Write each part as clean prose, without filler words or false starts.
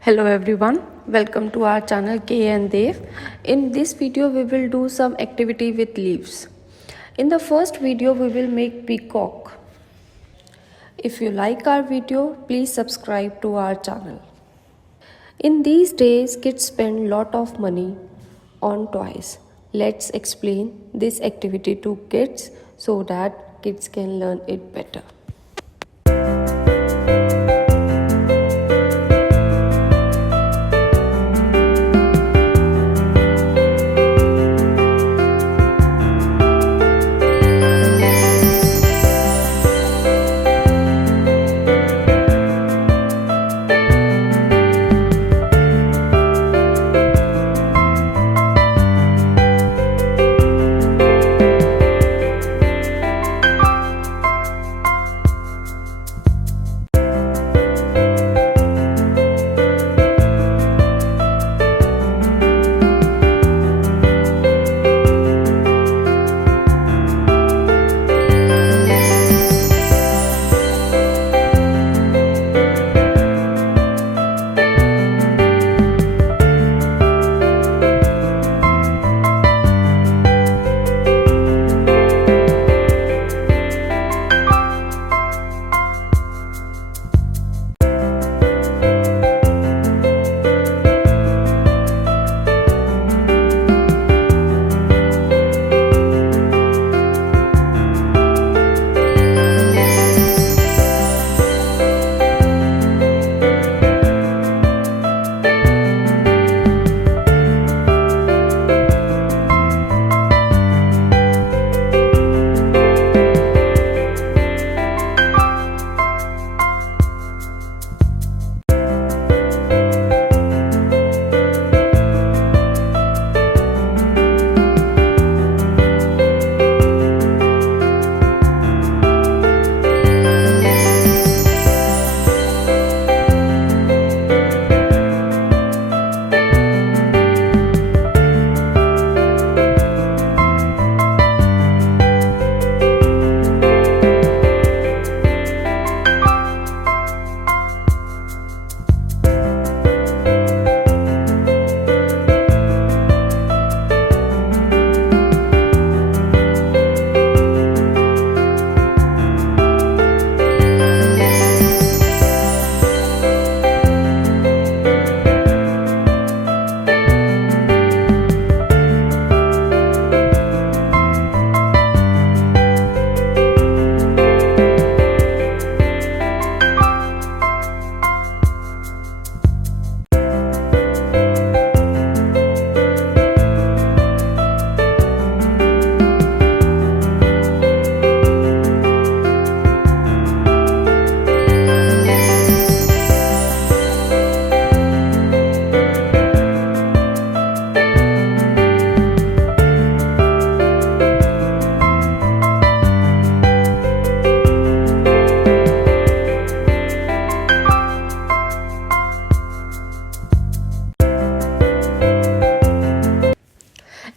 Hello everyone, welcome to our channel K and Dev. In this video we will do some activity with leaves. In the first video we will make peacock. If you like our video, please subscribe to our channel. In these days kids spend lot of money on toys. Let's explain this activity to kids so that kids can learn it better.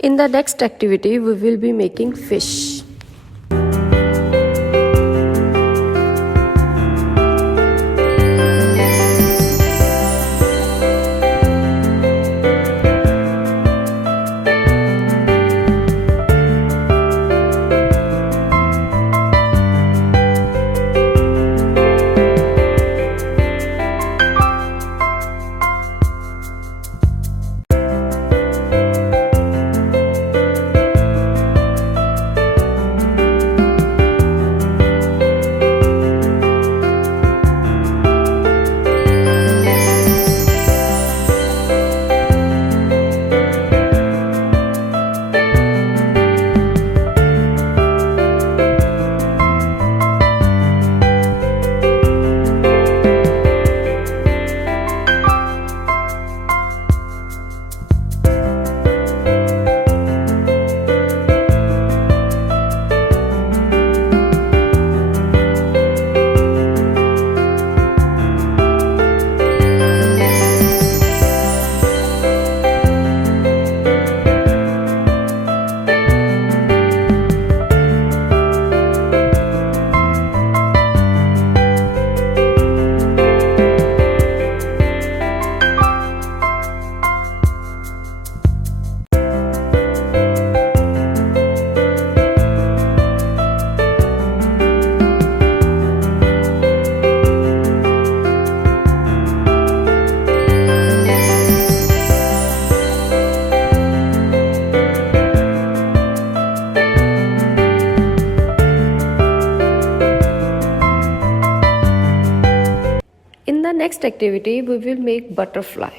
In the next activity, we will be making fish. next activity we will make butterfly.